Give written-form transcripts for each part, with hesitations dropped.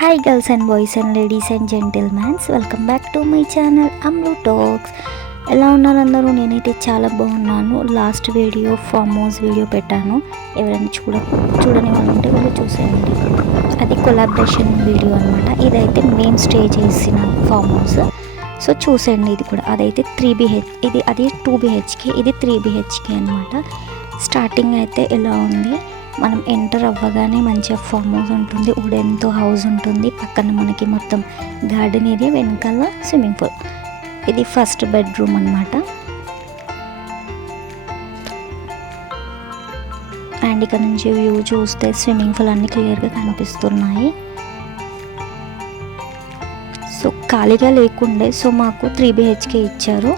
Hi girls and boys and ladies and gentlemen, welcome back to my channel Amlu Talks. ఎలా ఉన్నారు అందరూ? నేనైతే చాలా బాగున్నాను. Last video farm house video పెట్టాను. ఎవరైనా చూడని వాళ్ళు ఉంటే వెళ్ళి చూసేయండి. అది కొలాబరేషన్ వీడియో అనమాట. ఇదైతే మేము స్టే చేసిన ఫామ్ హౌస్. సో చూసేయండి ఇది కూడా. అదైతే 3BH, అది 2BHK, ఇది 3BHK అనమాట. స్టార్టింగ్ అయితే ఎలా ఉంది, మనం ఎంటర్ అవ్వగానే మంచిగా ఫామ్ హౌస్ ఉంటుంది, వుడెన్తో హౌస్ ఉంటుంది, పక్కన మనకి మొత్తం గార్డెన్ ఏరియా, వెనకాల స్విమ్మింగ్ పూల్. ఇది ఫస్ట్ బెడ్రూమ్ అనమాట. అండ్ ఇక్కడ నుంచి వ్యూ చూస్తే స్విమ్మింగ్ పూల్ అన్నీ క్లియర్గా కనిపిస్తున్నాయి. సో ఖాళీగా లేకుండే, సో మాకు 3BHK ఇచ్చారు.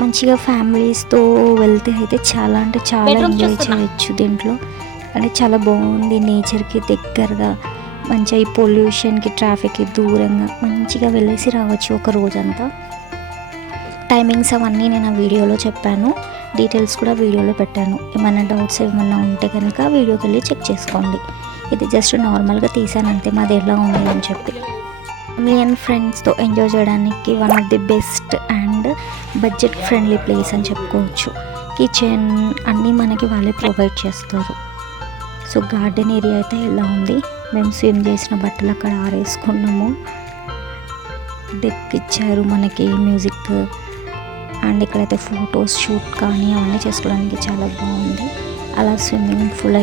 మంచిగా ఫ్యామిలీస్తో వెళ్తే అయితే చాలా అంటే చాలా ఎంజాయ్ చేయొచ్చు దీంట్లో. అంటే చాలా బాగుంది, నేచర్కి దగ్గరగా, మంచిగా ఈ పొల్యూషన్కి ట్రాఫిక్కి దూరంగా మంచిగా వెళ్ళేసి రావచ్చు ఒక రోజంతా. టైమింగ్స్ అవన్నీ నేను ఆ వీడియోలో చెప్పాను, డీటెయిల్స్ కూడా వీడియోలో పెట్టాను. ఏమైనా డౌట్స్ ఏమన్నా ఉంటే కనుక వీడియోకి వెళ్ళి చెక్ చేసుకోండి. ఇది జస్ట్ నార్మల్గా తీసాను అంతే, మాది ఎలా ఉంది అని చెప్పి. ఫ్యామిలీ అండ్ ఫ్రెండ్స్తో ఎంజాయ్ చేయడానికి one of the best and budget friendly place అని చెప్పుకోవచ్చు. కిచెన్ అన్నీ మనకి వాళ్ళే ప్రొవైడ్ చేస్తారు. సో గార్డెన్ ఏరియా అయితే ఎలా ఉంది, మేము స్విమ్ చేసిన బట్టలు అక్కడ ఆరేసుకున్నాము. డెక్ ఇచ్చారు మనకి, మ్యూజిక్, అండ్ ఇక్కడైతే ఫొటోస్ షూట్ కానీ అవన్నీ చేసుకోవడానికి చాలా బాగుంది. అలా స్విమ్మింగ్ పూల్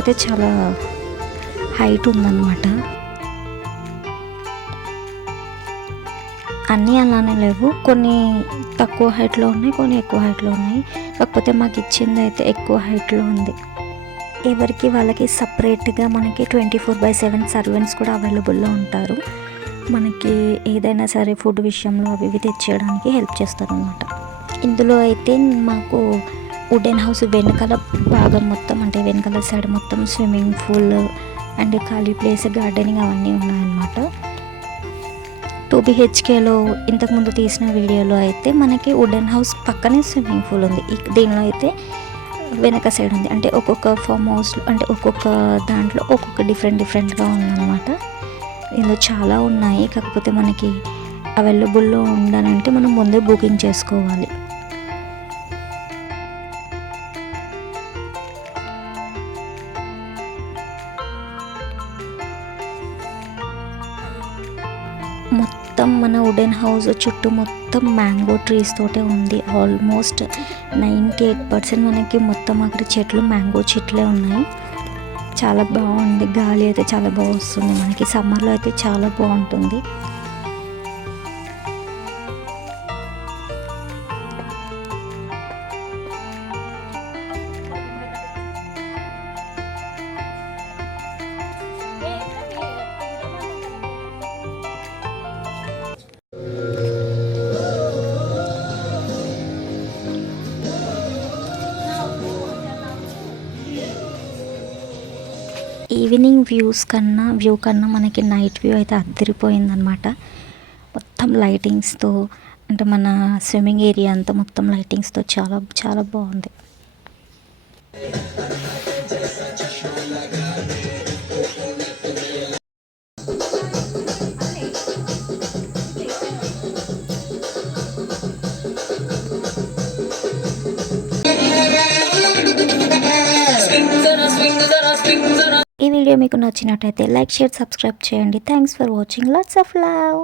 అయితే చాలా హైట్ ఉందన్నమాట. అన్నీ అలానే లేవు, కొన్ని తక్కువ హైట్లో ఉన్నాయి, కొన్ని ఎక్కువ హైట్లో ఉన్నాయి. కాకపోతే మాకు ఇచ్చింది అయితే ఎక్కువ హైట్లో ఉంది. ఎవరికి వాళ్ళకి సపరేట్గా మనకి 24/7 సర్వెంట్స్ కూడా అవైలబుల్లో ఉంటారు. మనకి ఏదైనా సరే ఫుడ్ విషయంలో అవి ఇవి తెచ్చేయడానికి హెల్ప్ చేస్తారు అన్నమాట. ఇందులో అయితే మాకు వుడెన్ హౌస్ వెనకాల భాగం మొత్తం, అంటే వెనకాల సైడ్ మొత్తం స్విమ్మింగ్ పూల్ అండ్ ఖాళీ ప్లేస్, గార్డెనింగ్ అవన్నీ ఉన్నాయన్నమాట. 2BHKలో ఇంతకుముందు తీసిన వీడియోలో అయితే మనకి వుడెన్ హౌస్ పక్కనే స్విమ్మింగ్ పూల్ ఉంది. దీనిలో అయితే వెనక సైడ్ ఉంది. అంటే ఒక్కొక్క ఫామ్ హౌస్, అంటే ఒక్కొక్క దాంట్లో ఒక్కొక్క డిఫరెంట్గా ఉందన్నమాట. ఇందులో చాలా ఉన్నాయి, కాకపోతే మనకి అవైలబుల్లో ఉండాలంటే మనం ముందే బుకింగ్ చేసుకోవాలి. మొత్తం మన వుడెన్ హౌస్ చుట్టూ మొత్తం మ్యాంగో ట్రీస్ తోటే ఉంది. ఆల్మోస్ట్ 98% మనకి మొత్తం అక్కడ చెట్లు మ్యాంగో చెట్లే ఉన్నాయి. చాలా బాగుంది, గాలి అయితే చాలా బాగా వస్తుంది మనకి. సమ్మర్లో అయితే చాలా బాగుంటుంది. ఈవినింగ్ వ్యూ కన్నా మనకి నైట్ వ్యూ అయితే అదిరిపోయిందనమాట. మొత్తం లైటింగ్స్తో, అంటే మన స్విమ్మింగ్ ఏరియా అంతా మొత్తం లైటింగ్స్తో చాలా చాలా బాగుంది. ఈ వీడియో మీకు నచ్చినట్టయితే లైక్, షేర్, సబ్స్క్రైబ్ చేయండి. Thanks for watching. Lots of love.